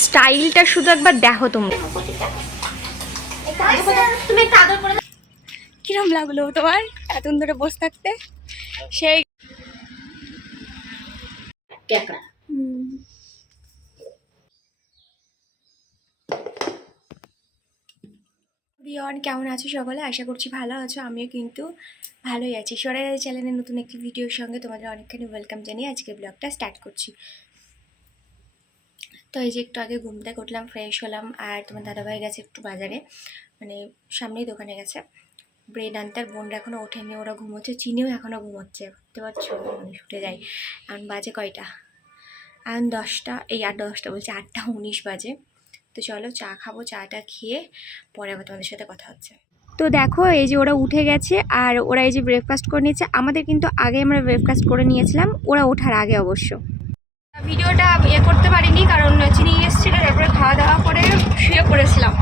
স্টাইলটা শুধু একবার দেখো তোমরা। কিরম লাগল তোমার এতক্ষণ ধরে বসে থাকতে? সেই রিয়ন কেমন আছো সকলে? আশা করছি ভালো আছো, আমিও কিন্তু ভালোই আছি। সরাই চ্যানেলের নতুন একটি ভিডিওর সঙ্গে তোমাদের অনেকখানি ওয়েলকাম জানিয়ে আজকে ব্লগটা স্টার্ট করছি। তো এই যে একটু আগে ঘুম থেকে উঠলাম ফ্রেশ হলাম, আর তোমার দাদাভাই গেছে একটু বাজারে মানে সামনেই দোকানে গেছে। ব্রেড আনতে আর বোনরা এখনও ওঠেনি, ওরা ঘুমোচ্ছে, চিনিও এখনও ঘুমোচ্ছে, বুঝতে পারছ? মানে ছুটে যায় এখন বাজে কয়টা? এখন দশটা, এই আট, দশটা বলছে, আটটা উনিশ বাজে। তো চলো চা খাব চাটা খেয়ে পরে আবার তোমাদের সাথে কথা হচ্ছে। তো দেখো এই যে ওরা উঠে গেছে আর ওরা এই যে ব্রেকফাস্ট করে নিয়েছে আমাদের কিন্তু আগে আমরা ব্রেকফাস্ট করে নিয়েছিলাম ওরা ওঠার আগে অবশ্য। ভিডিওটা ইয়ে করতে পারিনি কারণ চিনি এসেছিল তারপরে খাওয়া দাওয়া করে শুয়ে পড়েছিলাম।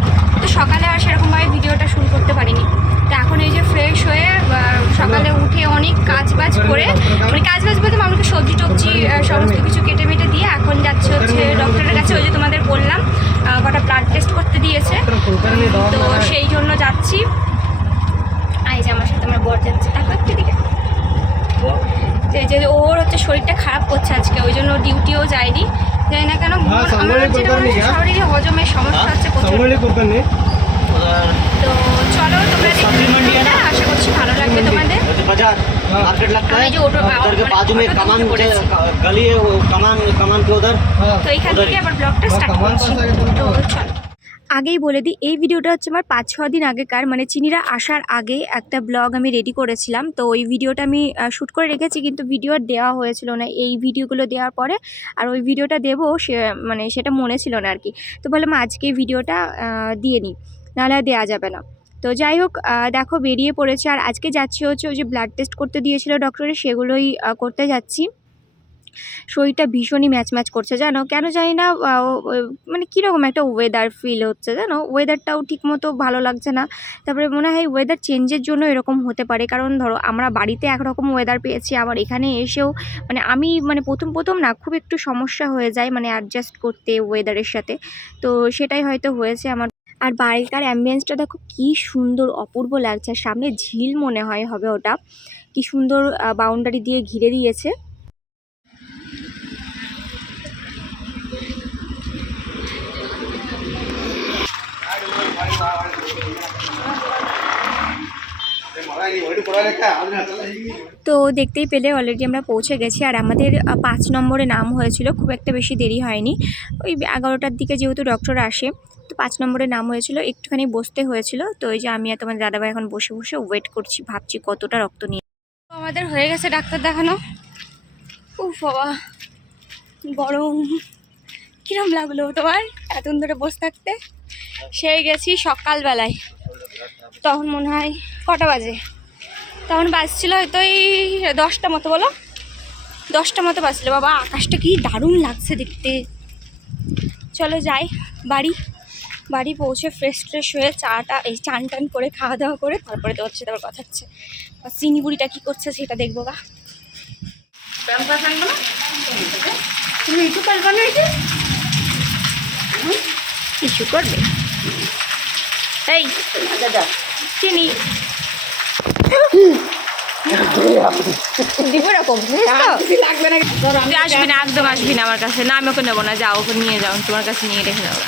তো সকালে আর সেরকমভাবে ভিডিওটা শুরু করতে পারিনি। তো এখন এই যে ফ্রেশ হয়ে সকালে উঠে অনেক কাজ বাজ করে মানে কাজ বাজ বলতে মামুকে সবজি টবজি সমস্ত কিছু কেটে মেটে দিয়ে এখন যাচ্ছে হচ্ছে ডক্টরের কাছে ওই যে তোমাদের বললাম কটা ব্লাড টেস্ট করতে দিয়েছে। তো সেই জন্য যাচ্ছি। আই যে আমার সাথে আমার বর যাচ্ছে। একটু দিকে যে ওর হচ্ছে শরীরটা খারাপ করছে আজকে ওই জন্য ডিউটিও যায়নি। জানি না কেন হ্যাঁ, আমার হ্যাঁ? শরীরে হজমের সমস্যা হচ্ছে প্রচুর। তো চলো তোমরা দেখতে থাকো। আশা করছি ভালো লাগবে তোমাদের वैसे बाजार मार्केट लगता हमें है जो ऑटो- उधर के ऑटो- बाजू में ऑटो कमान दूर पड़े जो गली है वो कमान कमान के उधर হ্যাঁ তো এখান থেকে আবার ব্লগটা স্টার্ট কামান করছি পাশে একদম তো চলো আগেই বলে দিই এই ভিডিওটা হচ্ছে আমার পাঁচ ছ দিন আগেকার মানে চিনিরা আসার আগে একটা ব্লগ আমি রেডি করেছিলাম তো ওই ভিডিওটা আমি শ্যুট করে রেখেছি কিন্তু ভিডিও আর দেওয়া হয়েছিল না এই ভিডিওগুলো দেওয়ার পরে আর ওই ভিডিওটা দেবো সে মানে সেটা মনে ছিল না আর কি তো বললাম আজকে এই ভিডিওটা আহ, দিয়ে নিই নাহলে আর দেওয়া যাবে না তো যাই হোক দেখো বেরিয়ে পড়েছে। আর আজকে যাচ্ছি হচ্ছে ওই যে ব্লাড টেস্ট করতে দিয়েছিল ডক্টরে সেগুলোই করতে যাচ্ছি। শরীরটা ভীষণই ম্যাচ ম্যাচ করছে, জানো? কেন জানি না মানে কীরকম একটা ওয়েদার ফিল হচ্ছে, জানো? ওয়েদারটাও ঠিক মতো ভালো লাগছে না। তারপরে মনে হয় ওয়েদার চেঞ্জের জন্য এরকম হতে পারে। কারণ ধরো, আমরা বাড়িতে একরকম ওয়েদার পেয়েছি, আবার এখানে এসেও মানে আমি মানে প্রথম প্রথম না, খুব একটু সমস্যা হয়ে যায় মানে অ্যাডজাস্ট করতে ওয়েদারের সাথে। তো সেটাই হয়তো হয়েছে আমার আর বাড়িকার অ্যাম্বিয়েন্সটা দেখো কি সুন্দর, অপূর্ব লাগছে। আর সামনে ঝিল মনে হয় হবে ওটা। কি সুন্দর বাউন্ডারি দিয়ে ঘিরে দিয়েছে। তো দেখতেই পেলে অলরেডি আমরা পৌঁছে গেছি। আর আমাদের পাঁচ নম্বরে নাম হয়েছিল, খুব একটা বেশি দেরি হয়নি। ওই এগারোটার দিকে যেহেতু ডক্টর আসে তো পাঁচ নম্বরে নাম হয়েছিল, একটুখানি বসতে হয়েছিল। তো ওই যে আমি আর তোমার দাদাভাই এখন বসে বসে ওয়েট করছি, ভাবছি কতটা রক্ত নিয়ে। আমাদের হয়ে গেছে ডাক্তার দেখানো। উফ বাবা, গরম। কিরম লাগল তোমার এতক্ষণ ধরে বসে থাকতে? সেই গেছি সকালবেলায়। তখন মনে হয় কটা বাজে? তখন বাজছিল হয়তো এই দশটা মতো বলো। দশটা মতো বাজছিল। বাবা, আকাশটা কি দারুণ লাগছে দেখতে। চলো যাই, বাড়ি। বাড়ি পৌঁছে ফ্রেশ ফ্রেশ হয়ে চাটা এই চান টান করে খাওয়া দাওয়া করে তারপরে তো হচ্ছে তারপর কথা হচ্ছে। আর চিনি বুড়িটা কী করছে সেটা দেখব গা। তুমি একটু পারবা না এটা করবে? এই চিনি। দিব এরকম লাগবে না ধরো আমি আসবি না একদম আসবি না আমার কাছে। না আমি ওকে নেব না যাও ওকে নিয়ে যাও তোমার কাছে নিয়ে রেখে যাও।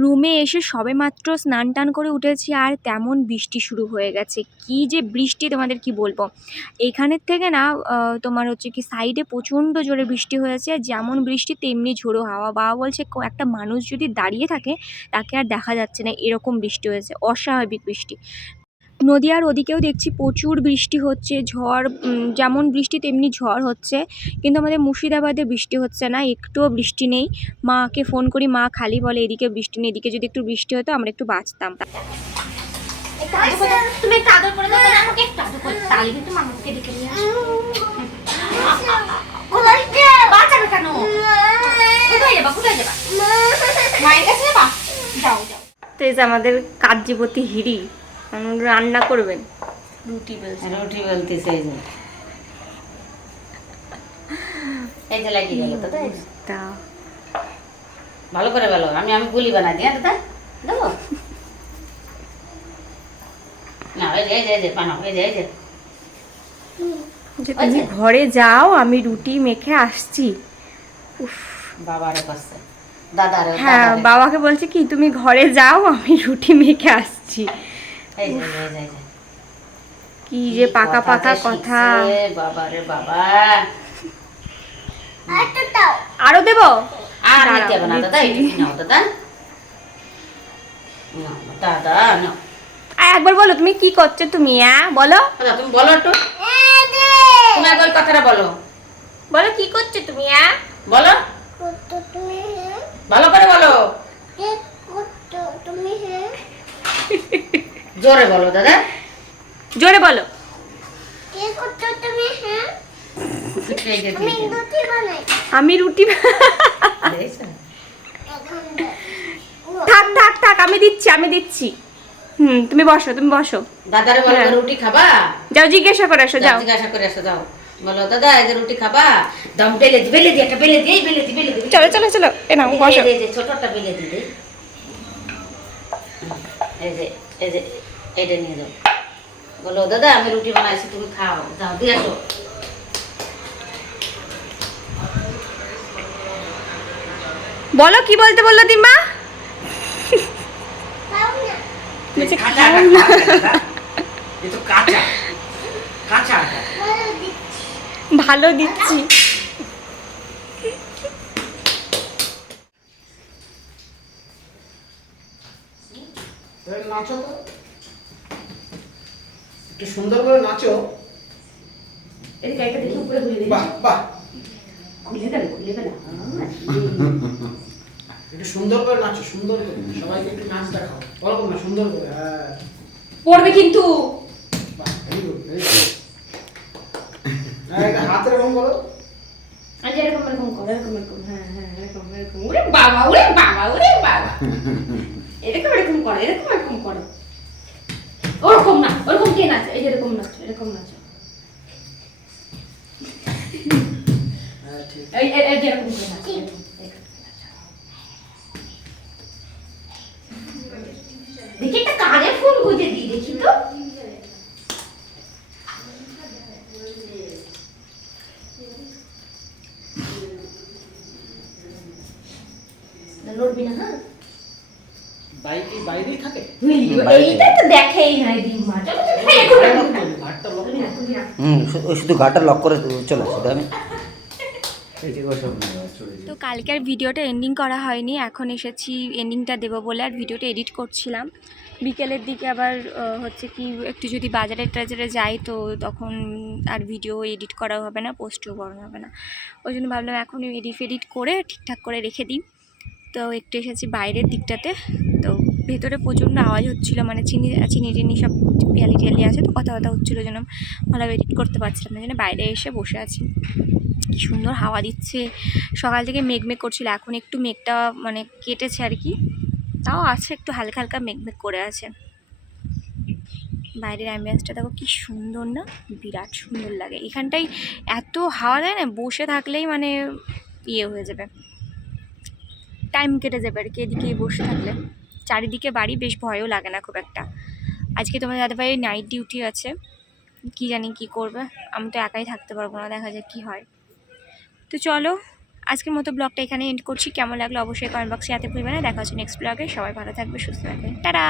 রুমে এসে সবে মাত্র স্নান টান করে উঠেছি আর তেমন বৃষ্টি শুরু হয়ে গেছে। কি যে বৃষ্টি তোমাদের কি বলব? এখানের থেকে না তোমার হচ্ছে কি সাইডে প্রচণ্ড জোরে বৃষ্টি হয়েছে। যেমন বৃষ্টি তেমনি ঝোড়ো হাওয়া বাবা বলছে একটা মানুষ যদি দাঁড়িয়ে থাকে, তাকে আর দেখা যাচ্ছে না এরকম বৃষ্টি হয়েছে। অস্বাভাবিক বৃষ্টি। নদীয়ার ওদিকেও দেখছি প্রচুর বৃষ্টি হচ্ছে ঝড় যেমন বৃষ্টি তেমনি ঝড় হচ্ছে কিন্তু আমাদের মুর্শিদাবাদে বৃষ্টি হচ্ছে না একটুও বৃষ্টি নেই। মাকে ফোন করি মা খালি বলে এদিকে বৃষ্টি নেই এদিকে যদি একটু বৃষ্টি হতো আমরা একটু বাঁচতাম। তুমি একটা আদর করে দাও আমাকে একটু আদর করে তাহলে কিন্তু মামাকে ডেকে নিয়ে আসো। কোথায়? বাঁচাবে কেন? কোথায় যাবা কোথায় যাবা? মায়ের কাছে যাবা? যাও যাও। তো এই যে আমাদের কার্যবতী হিরি উম, রান্না করবেন? রুটি বেলছে। রুটি বলতেছে এই যে। এই যে লাগিয়ে গেল দাদা এই ভালো করে বলো। আমি আমি গুলি বানাই দিই হ্যাঁ দাদা? দেবো? না এই যে এই যে বানাও এই যে এই যে। যে তুমি ঘরে যাও আমি রুটি মেখে আসছি। বাবারে দাদারে হ্যাঁ বাবাকে বলছে কি তুমি ঘরে যাও আমি রুটি মেখে আসছি। কি যে পাকা পাকা কথা। বাবা আরও দেব? আর দাঁড়াও, নিতে হবে না দাদা নাও দাদা। দাদা নাও। একবার বলো তুমি কি করছ তুমি হ্যাঁ? বলো। দাদা তুমি বলো একটু। তুমি একবার কথাটা বলো। বলো কি করছ তুমি হ্যাঁ? বলো। ভালো করে বলো। জোরে বলো দাদা। জোরে বলো। এই যে, এই আমি রুটি থাক থাক থাক আমি দিচ্ছি আমি দিচ্ছি। হুম তুমি বসো তুমি বসো। দাদারে বলো হ্যাঁ। রুটি খাবা? যাও জিজ্ঞাসা করে আসো যাও। জিজ্ঞাসা করে আসো যাও। বলো দাদা এই যে রুটি খাবা? দম বেলে দি বেলে দি একটা বেলে দি বেলে দি বেলে দি চলো চলো চলো এ নাও বসো। এই যে ছোটটা বেলে দি দে এই যে এই যে এটা নিয়ে যাও। বলো দাদা আমি রুটি বানাইছি তুমি খাও। যাও দিয়ে আসো। বলো কি বলতে বলল দিমা বলছে কাঁচা খাও আটা না। খাওয়া যায় দাদা। এ তো কাঁচা। কাঁচা আটা। ভালো দিচ্ছি। নাচো তো একটু সুন্দর করে নাচো। এদিকে একটা দেখি উপরে ঘুরে বাহ বাহ। খুলে গেল খুলে গেল একটু সুন্দর করে নাচো সুন্দর করে। সবাইকে একটু নাচ দেখাও। ওরকম না সুন্দর করে হ্যাঁ। পড়বে কিন্তু। হ্যাঁ হাত এরকম করো। আজ এরকম এরকম করো এরকম এরকম হ্যাঁ হ্যাঁ এরকম এরকম। ওরে বাবা ওরে বাবা ওরে বাবা। এরকম এরকম করো এরকম এরকম করো। ওরকম না। ওরকম কে এই যে এরকম নাচো এরকম নাচো। এই এই এই করে নাচো নাচো। দেখি একটা কানে ফোন গুঁজে দিই দেখি তো। না হ্যাঁ? বাইরেই থাকে? এইটা তো দেখেই নাই দিমা। চলো হুম, শুধু ঘাটটা লক করে চলে আসছে আমি তো কালকের ভিডিওটা এন্ডিং করা হয়নি, এখন এসেছি এন্ডিংটা দেবো বলে আর ভিডিওটা এডিট করছিলাম। বিকেলের দিকে আবার হচ্ছে কি, একটু যদি বাজারে টাজারে যাই তো তখন আর ভিডিও এডিট করা হবে না পোস্টও করা হবে না। ওই জন্য ভাবলাম এখন এডিট ফেডিট করে ঠিকঠাক করে রেখে দিই। তো একটু এসেছি বাইরের দিকটাতে, তো ভেতরে প্রচণ্ড আওয়াজ হচ্ছিল মানে চিনি চিনি টিনি সব পিয়ালি টিয়ালি আছে, তো কথা কথা হচ্ছিল যেন ভালো এডিট করতে পারছিলাম না, যেন বাইরে এসে বসে আছি। কি সুন্দর হাওয়া দিচ্ছে। সকাল থেকে মেঘ মেঘ করছিল, এখন একটু মেঘটা মানে কেটেছে আর কি। তাও আছে, একটু হালকা হালকা মেঘ মেঘ করে আছে। বাইরের অ্যাম্বিয়েন্সটা দেখো কি সুন্দর না? বিরাট সুন্দর লাগে। এখানটাই এত হাওয়া দেয় না, বসে থাকলেই মানে ইয়ে হয়ে যাবে। টাইম কেটে যাবে আর কি, এদিকে বসে থাকলে। চারিদিকে বাড়ি, বেশ ভয়ও লাগে না খুব একটা। আজকে তোমার দাদাভাই নাইট ডিউটি আছে। কি জানি কি করবে? আমি তো একাই থাকতে পারব না, দেখা যাক কি হয়। তো চলো, আজকের মতো ব্লগটা এখানে এন্ড করছি। কেমন লাগল অবশ্যই কমেন্ট বক্সে হাতে ভুলবে না। দেখা হচ্ছে নেক্সট ব্লগে সবাই ভালো থাকবে, সুস্থ থাকবে। টাটা!